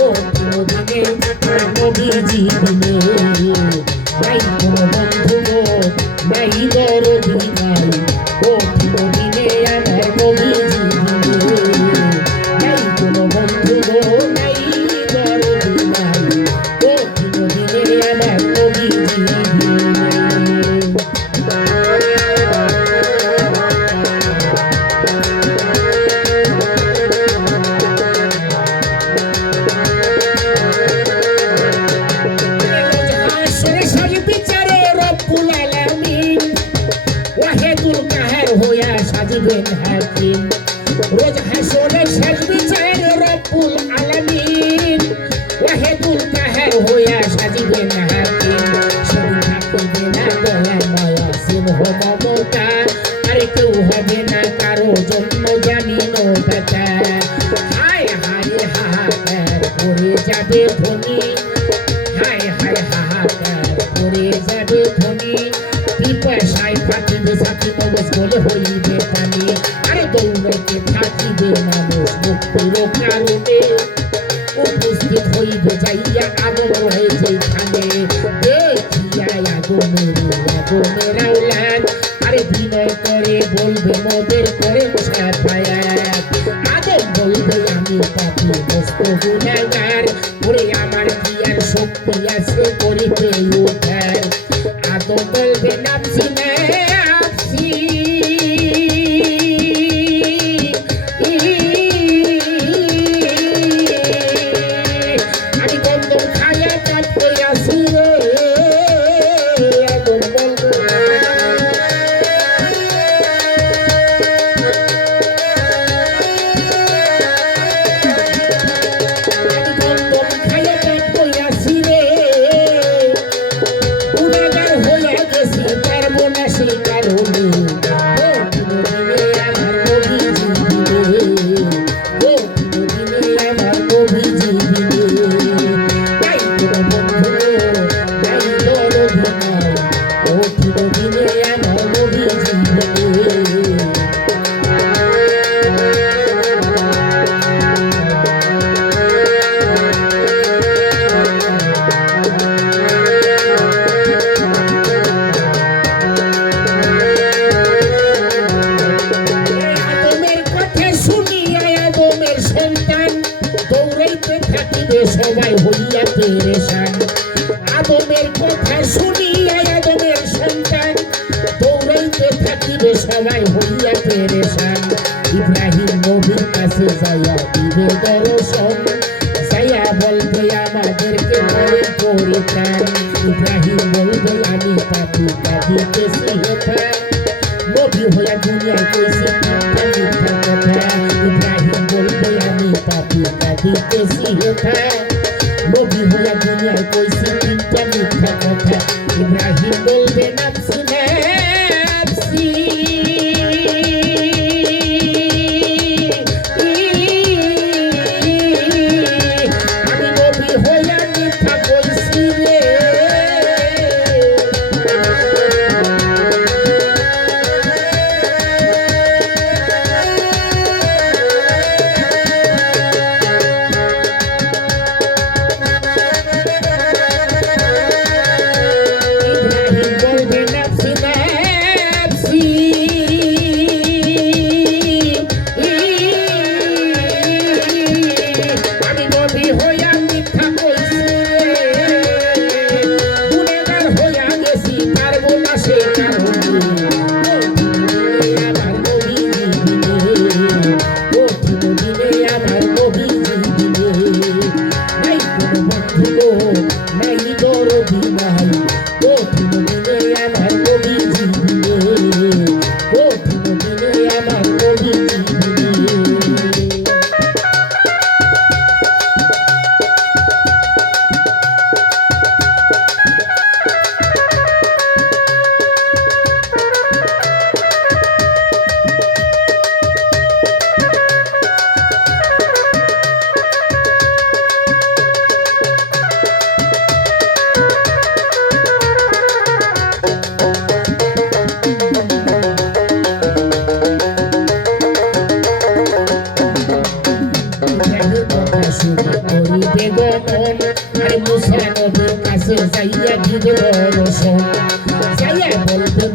ও নবী জীবনে সাজিবেন হাকিম রোজ হাসরে শেষ বিচারে রব্বুল আলামিন। ওয়াহিদুল কাহার হইয়া সাজিবেন হাকিম সেদিন থাকিবে না দয়া মায়া সিংহ মমতা আরে কেউ হবে না কারও জন্য জানি নৌকাটা। হায় হায় হাহাকার করে যাবে ধনী হায় হায় হাহাকার সাথী মগজ বলে হইবে পানি আরে দৌড়াইতে থাকিবে মানুষ মুক্তির কারণে উপস্থিত হইবে যাইয়া আগুন রহে যেখানে দেখিয়া আগুনের আগুনের আওলাদ আরে বিনয় করে বলবে, মোদের করে সাফায়াত আদম বলবে, আমি পাপি মস্ত গুনাগার ওরে আমার কি আর শক্তি আছে করিতে উদ্ধার। আদম বলবে নামছি থাকিবে সবাই হইয়া পেরেশান। ইব্রাহিম নবীর কাছে যাইয়া দিবে দর্শন, যাইয়া বলবে, আমাদেরকে করে পরিত্রাণ। ইব্রাহিম বলবে, আমি পাপি পাপিতেছি হেথায় নবী হইয়া দুনিয়ায় কইছে তিনটা মিথ্যা কথা। ইব্রাহিম বলবে, আমি পাপি কাঁদিতেছি হেথা নবী হইয়া দুনিয়ায় কইছে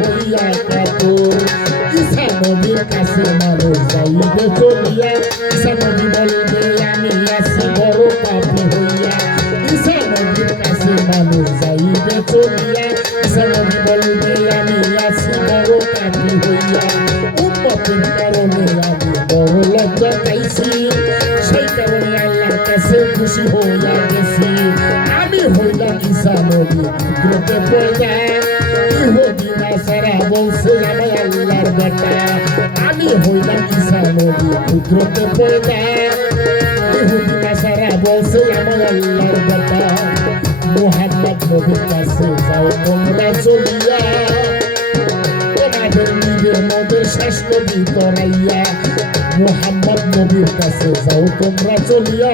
হইয়া ঠাকুর ঈসা নবীর কাছে মানুষ যাইবে চলিয়া ঈসা নবী বলবে আমি আছি বড় পাপি হইয়া ঈসা নবীর কাছে মানুষ যাইবে চলিয়া ঈসা নবী বলবে আমি আছি বড় পাপি হইয়া উম্মতের কারণে আমি বড় লজ্জা পাইছি সেই কারণে আল্লাহর কাছে খুশি হইয়া গেছি আমি হইলাম ঈসা নবী পুত্রকে পয়দা পুত্রকে পয়দা ইহুদিনা সারা বলছে আমি আল্লাহর বেটা, মোহাম্মদ নবীর কাছে যাও মোহাম্মদ নবীর কাছে যাও, তোমরা চলিয়া।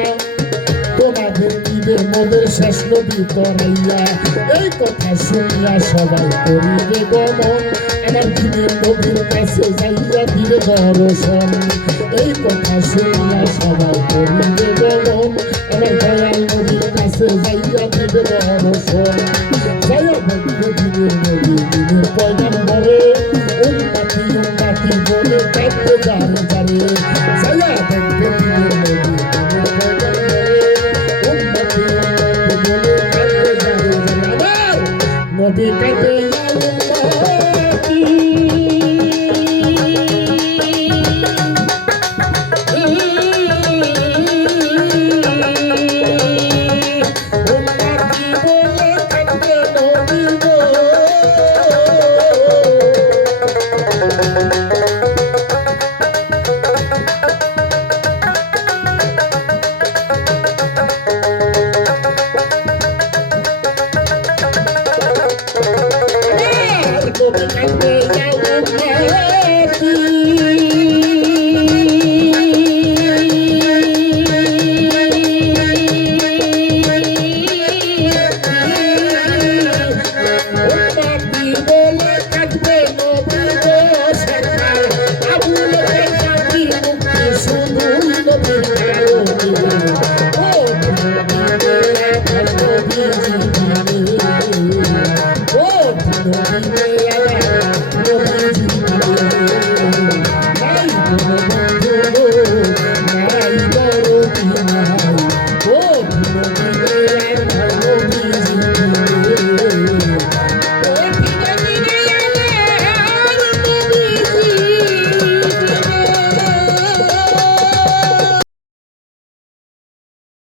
ঈদের মদের শেষ নবী করাইয়া এই কথা শুনিয়া সবাই করিবে গমন। আমার দিনের নবীর কাছে যাইয়া দিবে দর্শন। এই কথা শুনিয়া সবাই করিবে গমন। আমার দয়াল নবীর কাছে যাইয়া দিবে দর্শন। দেখবে দিনের নবী দিনের পয়গাম্বরে উন্নতি উন্নতি বলে কাঁদতে যারে উন্নতি উন্নতি right way.